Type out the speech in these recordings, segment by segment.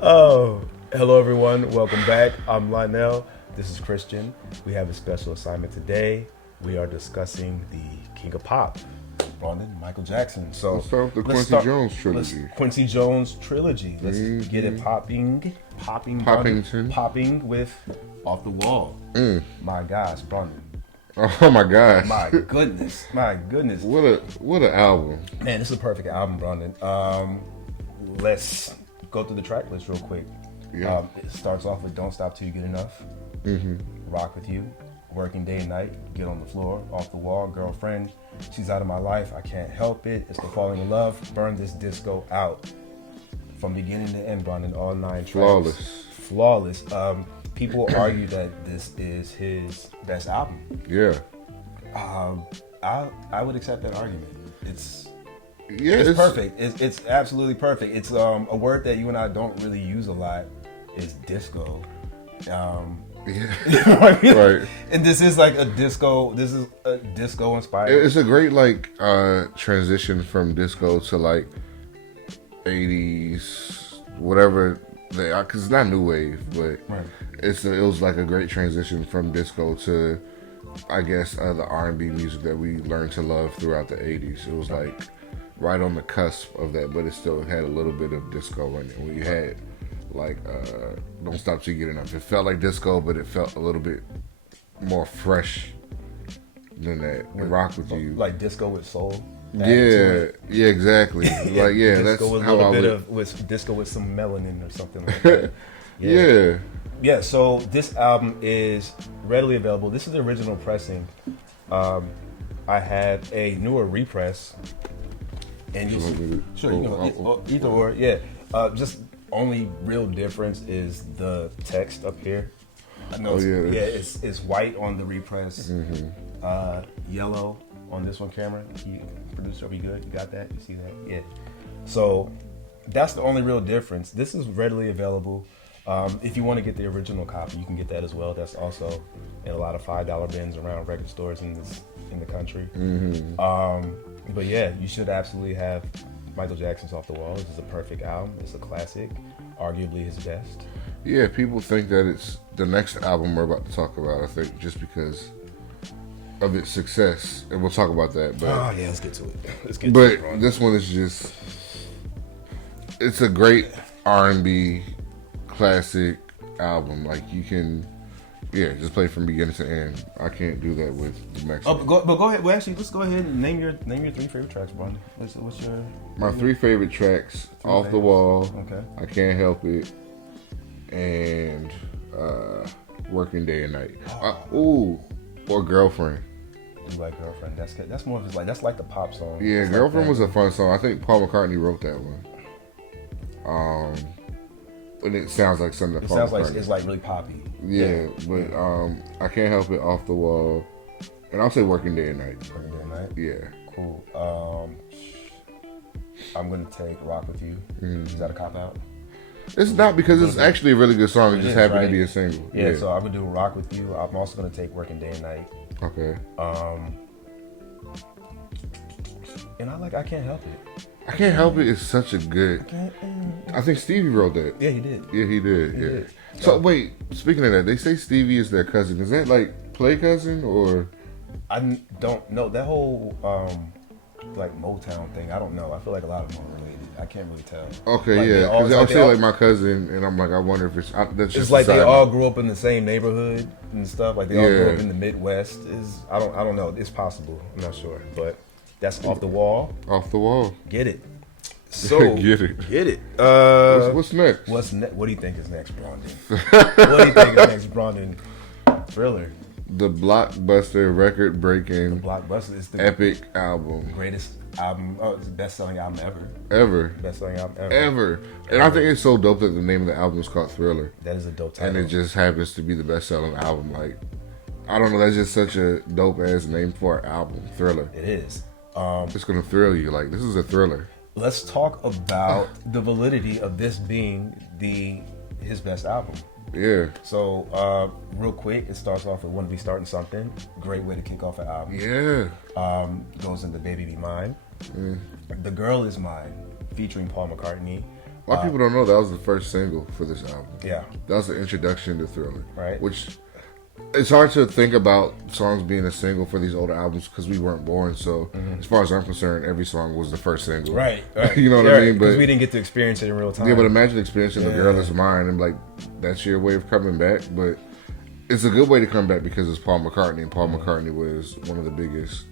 Oh, hello everyone. Welcome back. I'm Lionel. This is Christian. We have a special assignment today. We are discussing the King of Pop, Brandon, Michael Jackson. So let's start with the Quincy Jones trilogy. Quincy Jones trilogy. Let's get it popping, Poppington. popping with Off the Wall. My gosh, Brandon. Oh my gosh. My goodness. My goodness. What an album. Man, this is a perfect album, Brandon. Let's go through the track list real quick. Yeah. It starts off with Don't Stop Till You Get Enough, Rock With You, Working Day and Night, Get on the Floor, Off the Wall, Girlfriend, She's Out of My Life, I Can't Help It, It's the Falling in Love, Burn This Disco Out. From beginning to end, Brandon, all 9 tracks. Flawless. People argue that this is his best album. Yeah. I would accept that argument. It's perfect. It's absolutely perfect. It's a word that you and I don't really use a lot is disco. Yeah. You know what I mean? Right. And this is like a disco. This is a disco inspired. It's a great transition from disco to like 80s, whatever. Because it's not new wave, but Right. it was like a great transition from disco to, I guess, the R&B music that we learned to love throughout the 80s. It was like right on the cusp of that, but it still had a little bit of disco in it. When you had like Don't Stop Till You Get Enough, it felt like disco, but it felt a little bit more fresh than that. And Rock With You, like disco with soul. yeah, exactly. Like disco that's with a how little I bit would. with disco with some melanin or something like that. Yeah. Yeah, so this album is readily available. This is the original pressing. I have a newer repress, and you either or. Yeah, just only real difference is the text up here. I know. It's white on the repress, yellow on this one. Camera, producer, are we good? You got that? You see that? Yeah. So that's the only real difference. This is readily available. If you want to get the original copy, you can get that as well. That's also in a lot of $5 bins around record stores in the country. But yeah, you should absolutely have Michael Jackson's Off the Wall. This is a perfect album. It's a classic, arguably his best. Yeah, people think that it's the next album we're about to talk about, I think, just because of its success. And we'll talk about that. But, let's get to it. But this one is just, it's a great R&B classic album. Like you can, just play from beginning to end. I can't do that with the next one. But go ahead. Well, actually, let's go ahead and name your 3 favorite tracks, Brandon. What's your... My 3 favorite tracks, Off the Wall, Okay. I Can't Help It, and Working Day and Night. Or Girlfriend. You like Girlfriend? That's more of just that's like the pop song. Yeah, It's Girlfriend like was a fun song. I think Paul McCartney wrote that one. And it sounds like something that It Paul sounds McCartney. like it's like really poppy. Yeah, but I Can't Help It, Off the Wall, and I'll say Working Day and Night. Working Day and Night. Yeah. Cool. I'm gonna take Rock With You. Is that a cop out? It's not, because it's actually a really good song. It just happened to be a single. Yeah, so I'm gonna do Rock With You. I'm also gonna take Working Day and Night. Okay. And I Can't Help It. I Can't Help It is such a good. I think Stevie wrote that. Yeah, he did. Yeah, he did. So wait, speaking of that, they say Stevie is their cousin. Is that like play cousin or? I don't know that whole like Motown thing. I don't know. I feel like a lot of them are related. I can't really tell. Okay, like yeah, because I'll say like my cousin, and I'm like, I wonder if it's that's just. It's like they all grew up in the same neighborhood and stuff. Like they all grew up in the Midwest. I don't know. It's possible. I'm not sure, but that's Off the Wall. Off the Wall. Get it. So Get it. What's next? What do you think is next, Brandon? What do you think is next, Brandon? Thriller. The blockbuster, record-breaking, Blockbuster is the epic album. greatest album. Oh, it's the best-selling album ever. Ever. Best-selling album ever. Ever. And I think it's so dope that the name of the album is called Thriller. That is a dope title. And it just happens to be the best-selling album. Like, I don't know, that's just such a dope-ass name for an album. Thriller. It is. It's gonna thrill you. Like, this is a thriller. Let's talk about the validity of this being his best album. Yeah. So, real quick, it starts off with "Wanna Be Starting Something." Great way to kick off an album. Yeah. Goes into "Baby Be Mine." "The Girl Is Mine," featuring Paul McCartney. A lot of people don't know that was the first single for this album. Yeah. That was the introduction to Thriller. Right. Which, it's hard to think about songs being a single for these older albums because we weren't born. So, as far as I'm concerned, every song was the first single. Right. You know what I mean? Because we didn't get to experience it in real time. Yeah, but imagine experiencing The Girl Is Mine and like, that's your way of coming back. But it's a good way to come back because it's Paul McCartney, and Paul McCartney was one of the biggest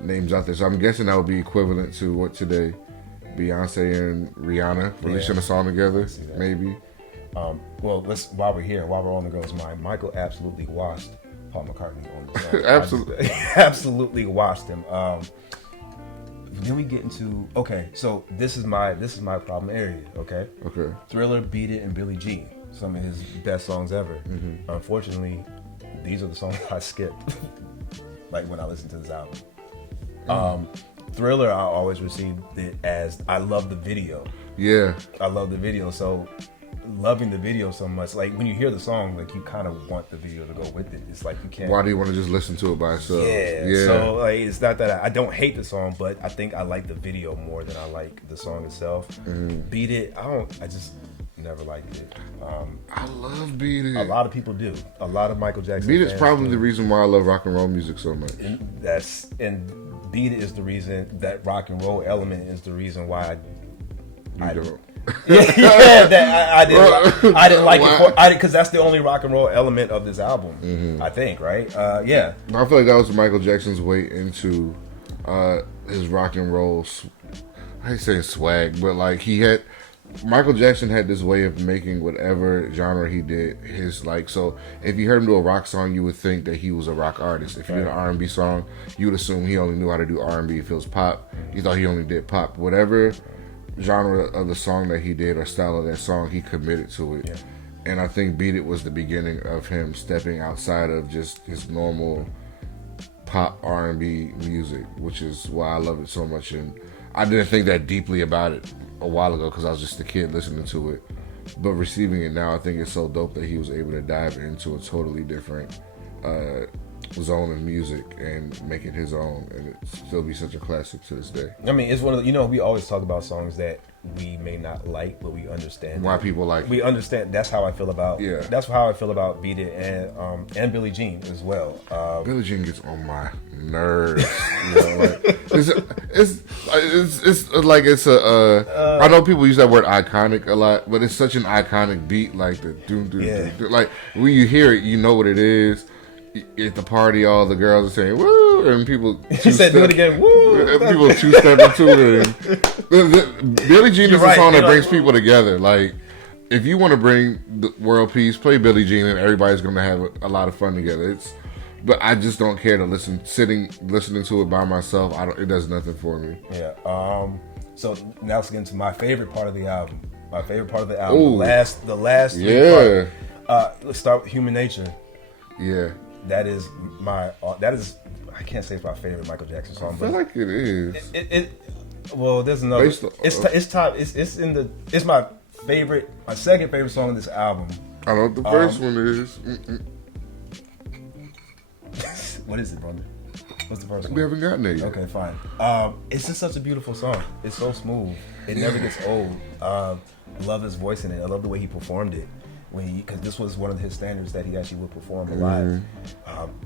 names out there. So I'm guessing that would be equivalent to what today Beyonce and Rihanna releasing a song together, maybe. Well, while we're here, while we're on The Girl's Mind, Michael absolutely washed Paul McCartney on the song. Absolutely. Absolutely washed him. Then we get into, so this is my problem area, okay? Thriller, Beat It, and Billie Jean, some of his best songs ever. Unfortunately, these are the songs I skipped, like when I listened to this album. Thriller, I always received it as, I love the video. Yeah. I love the video, so loving the video so much, like when you hear the song, like you kind of want the video to go with it. It's like you can't. Why do you want to just listen to it by itself? Yeah. So like, it's not that I don't hate the song, but I think I like the video more than I like the song itself. Beat It, I just never liked it. I love Beat It. A lot of people do. A lot of Michael Jackson. Beat It's probably the reason why I love rock and roll music so much. And Beat It is the reason, that rock and roll element is the reason why I don't. I didn't like it because that's the only rock and roll element of this album. I think, right? Yeah. I feel like that was Michael Jackson's way into his rock and roll. I ain't saying swag, but like Michael Jackson had this way of making whatever genre he did his like. So if you heard him do a rock song, you would think that he was a rock artist. If you did an R&B song, you would assume he only knew how to do R&B. If it was pop, you thought he only did pop. Whatever genre of the song that he did or style of that song, he committed to it. And I think Beat It was the beginning of him stepping outside of just his normal pop R&B music, which is why I love it so much. And I didn't think that deeply about it a while ago because I was just a kid listening to it, but receiving it now, I think it's so dope that he was able to dive into a totally different zone of music and make it his own, and it still be such a classic to this day. I mean, it's one of the, we always talk about songs that we may not like, but we understand why people like we understand. That's how I feel about that's how I feel about Beat It and Billie Jean as well. Billie Jean gets on my nerves. It's like it's a I know people use that word iconic a lot, but it's such an iconic beat, like the doom doom doom. Like when you hear it, you know what it is. At the party, all the girls are saying "woo," and people. He said, "Do it again, woo." People two-step into it. Billie Jean is a song that brings people together. Like, if you want to bring the world peace, play Billie Jean, and everybody's gonna have a lot of fun together. But I just don't care to listening to it by myself. It does nothing for me. Yeah. So now let's get into my favorite part of the album. My favorite part of the album. Ooh. The last three parts. Let's start with Human Nature. Yeah. That is I can't say it's my favorite Michael Jackson song, but I feel like it is. Well, there's another. It's my favorite, my second favorite song of this album. I know what the first one is. What is it, brother? What's the first one? We haven't gotten there yet. Okay, fine. It's just such a beautiful song. It's so smooth. It never gets old. I love his voice in it. I love the way he performed it. Because this was one of his standards that he actually would perform live.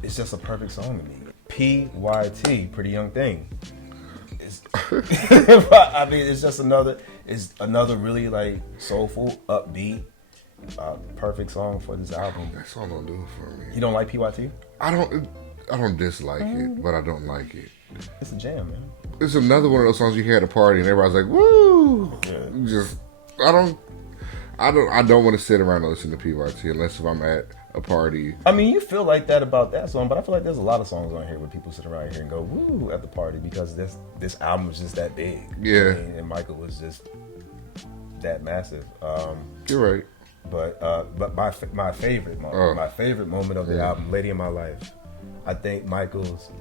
It's just a perfect song to me. PYT, Pretty Young Thing. I mean, it's just another really like soulful, upbeat, perfect song for this album. That song don't do it for me. You don't like PYT? I don't dislike it, but I don't like it. It's a jam, man. It's another one of those songs you hear at a party and everybody's like, "Woo!" I don't want to sit around and listen to PYT unless if I'm at a party. I mean, you feel like that about that song, but I feel like there's a lot of songs on here where people sit around here and go "woo" at the party because this album was just that big. Yeah. I mean, and Michael was just that massive. You're right. But my favorite moment of the album, "Lady in My Life," I think Michael's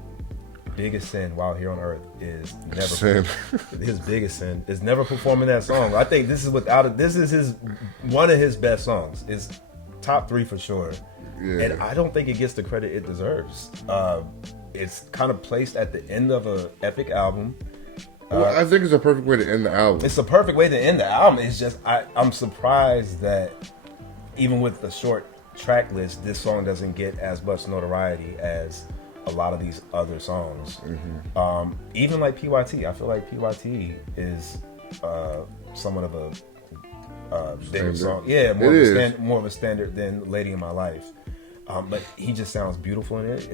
biggest sin while here on earth is his biggest sin is never performing that song. I think this is one of his best songs. It's top 3 for sure. Yeah. And I don't think it gets the credit it deserves. It's kind of placed at the end of an epic album. Well, I think it's a perfect way to end the album. It's a perfect way to end the album. It's just I'm surprised that even with the short track list, this song doesn't get as much notoriety as a lot of these other songs. Mm-hmm. Even like PYT, I feel like PYT is somewhat of a bigger song. Yeah, more of a standard than Lady in My Life. But he just sounds beautiful in it.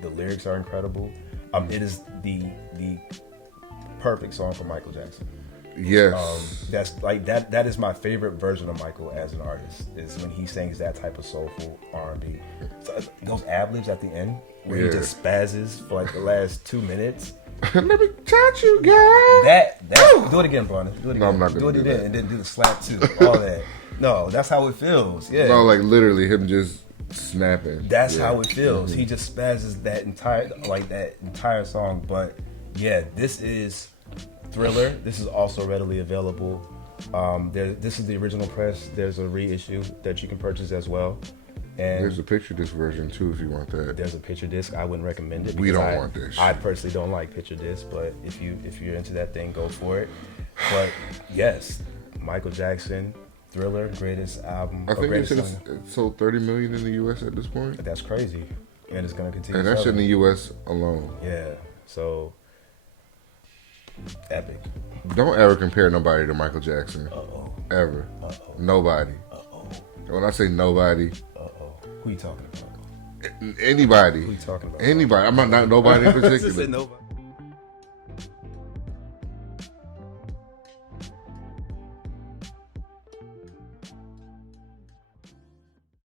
The lyrics are incredible. It is the perfect song for Michael Jackson. Yes. That's like that is my favorite version of Michael as an artist, is when he sings that type of soulful R&B. So those ad-libs at the end where he just spazzes for like the last 2 minutes. Let me touch you, girl. That do it again, Barney. Do it again. No, I'm not gonna do it again, that. and then do the slap too. All that. No, that's how it feels. Yeah. No, like literally him just snapping. That's how it feels. Mm-hmm. He just spazzes that entire song. But yeah, this is Thriller. This is also readily available. This is the original press. There's a reissue that you can purchase as well. And there's a picture disc version too if you want that. There's a picture disc. I wouldn't recommend it. We don't want this. I personally don't like picture disc, but if you're into that thing, go for it. But yes, Michael Jackson, Thriller, greatest album. I think they said it's sold 30 million in the U.S. at this point. That's crazy, and it's gonna continue. And that's in the U.S. alone. Yeah, so epic. Don't ever compare nobody to Michael Jackson. Ever. Nobody. When I say nobody. Who you talking about? Anybody. Who you talking about? Anybody. I'm not nobody in particular. I just said nobody.